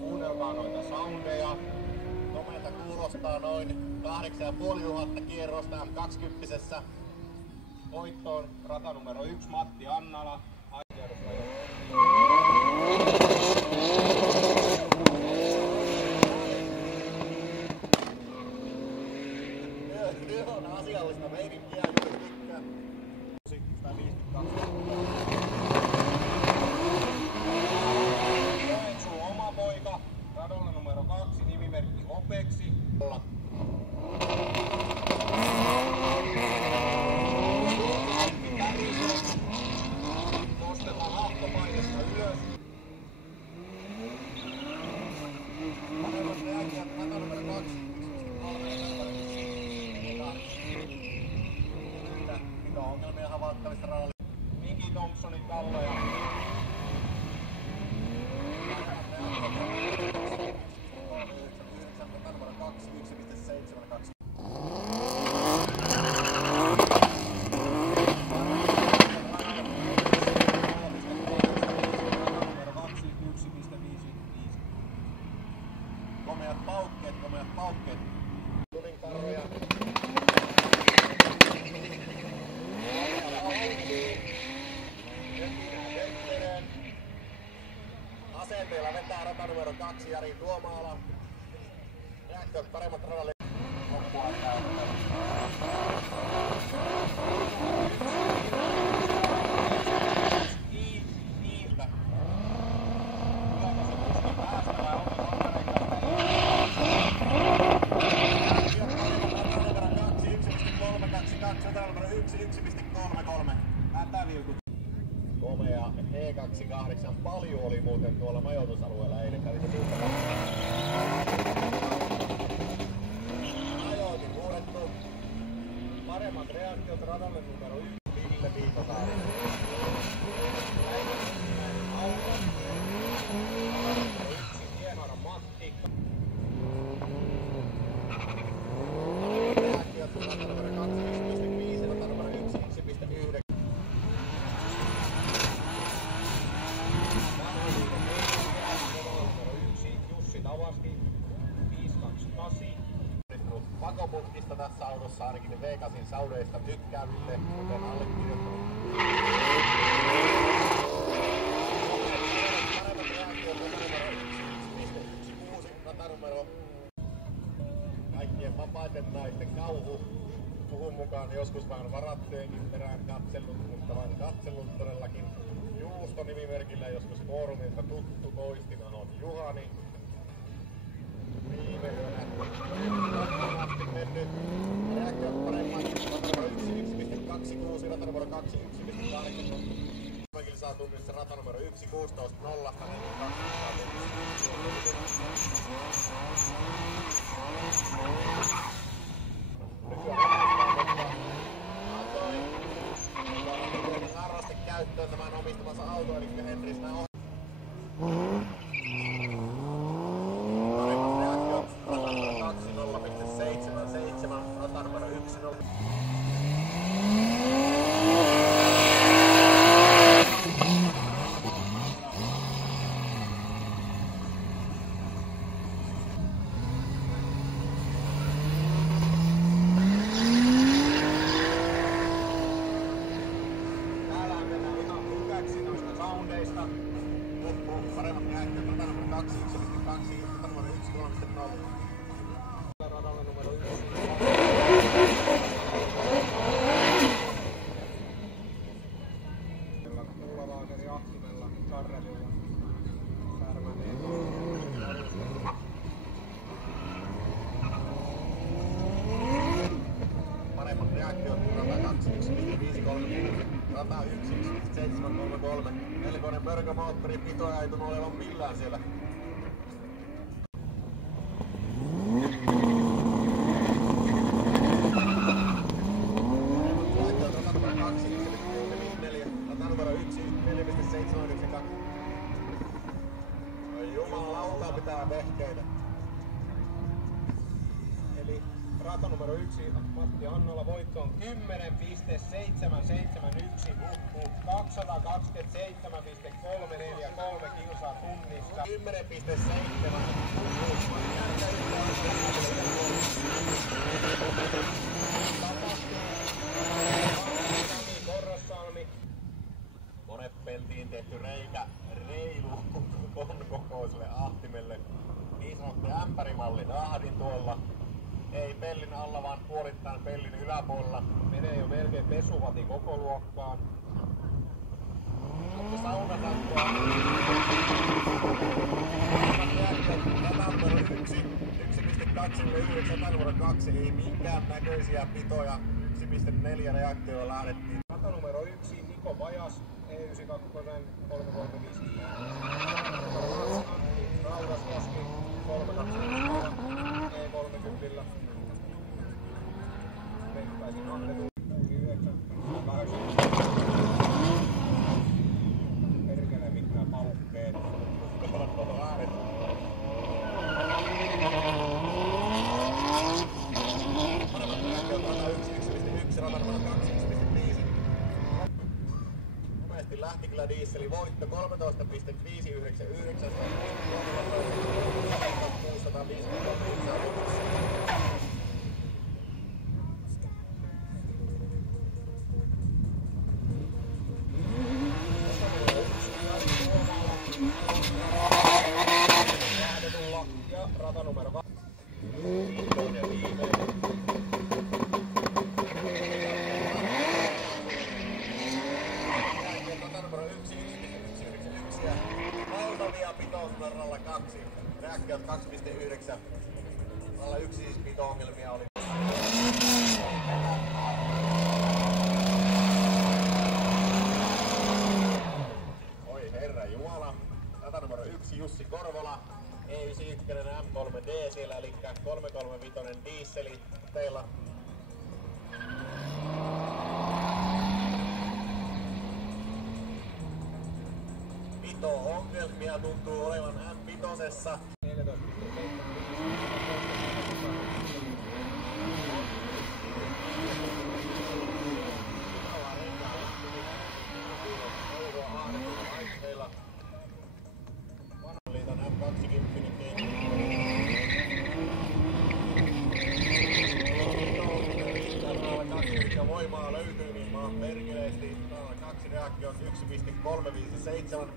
Kuunnelkaa noita soundeja. Komeeta kuulostaa noin 8500 kierrosta M20. Voittoon rata numero 1 Matti Annala. Nyt on asiallista meininkiä, juuri tykkää. 152. Joensuun oma poika, radolla numero 2, nimimerkki Opeksi. Nostetaan hahtopainesta ylös. Paremmat reagiat, rata numero 2. Mitä ongelmia havaittavissa radalla. Miki Thompsonin kalloja. Komeat paukkeet. Tulinkarroja. Asenteella vetää rata numero 2 Jari Tuomaala. Reaktiot paremmat radalle. Kiiltä. Numero 1.33. Hätävilkut. Komea E28. Paljon oli muuten tuolla majoitusalueella eilen kävi se ajoitin huudettu. Paremmat reaktiot radalle numero 1 Ville Viitosaari. Hienoinen Matti. Reaktiot rata numero 2 1.5, rata numero 1 1.9. Pakoputkista tässä autossa ainakin Vegasin saudeista tykkääville, kuten allekirjoittanut. Paremmat reaktiot rata numero 1.16, kaikkien vapaiden naisten kauhu. Puhun mukaan joskus vain varattujenkin perään katsellut, mutta vain katsellut todellakin. Juusto nimimerkillä joskus foorumilta tuttu Koistinahon Juhani. Viime yönä asti mennyt. Reaktiot paremmat. Rata numero 1 1.26, rata numero 2 1.8. Mäkin saa tunnissa rata numero 1 16.0. Harraste käyttöön tämän omistamansa auto, eli Henris nää on. Rata numero 1 0. Täällä mennään ihan hyväksi noista soundeista. Paremmat reaktiot rata numero 2 1.2, rata numero 1 3.0. Radalla numero 1. Kuulavaakeri Ahtimella, Karrelilla, Särmäneen. Paremmat reaktiot rata 2 1.53, rata 1 1.733. Melkoinen mörkömoottori, pitoja ei tunnu olevan millään siellä. Jumalauta pitää vehkeitä. Eli rata numero 1 Matti Annala, voitto on 10,771, 227,343 kilsaa tunnissa. 10,7. Korrassalmi. Konepeltiin tehty reikä reilu kokoiselle ahtimelle. Niin sanottu ämpärimallin ahdin tuolla. Ei pellin alla, vaan puolittain pellin yläpuolella. Menee jo melkein pesuvati koko luokkaan. Mutta saunasakkoa. Rata numero 1, 1.29, rata numero 2, ei minkään näköisiä pitoja. 1.4 reaktioilla lähdettiin. Rata numero 1, Niko Pajas, E92, 335. Raudaskoski, 325, E30. Penkkaisin Ahdetu, 69, 80. Perkele mitään paukkeet. Ääret. Rata numero 2, 1.5. Monesti lähti kyllä dieseli voitto 13,599. 650. Ja rata numero 2. Valtavia pitousia ralla 2. Reaktiot 2.9. Ralla 1 siis pito-ongelmia oli. Oi herra jumala. Rata numero 1 Jussi Korvola. E91 M3D siellä, eli 335 dieseli teillä. Pito-ongelmia tuntuu olevan M5:ssä. 14,5. Vanhanliiton M20. Ja voimaa löytyy niin maan perkeleesti. 2 reaktiot 1,357.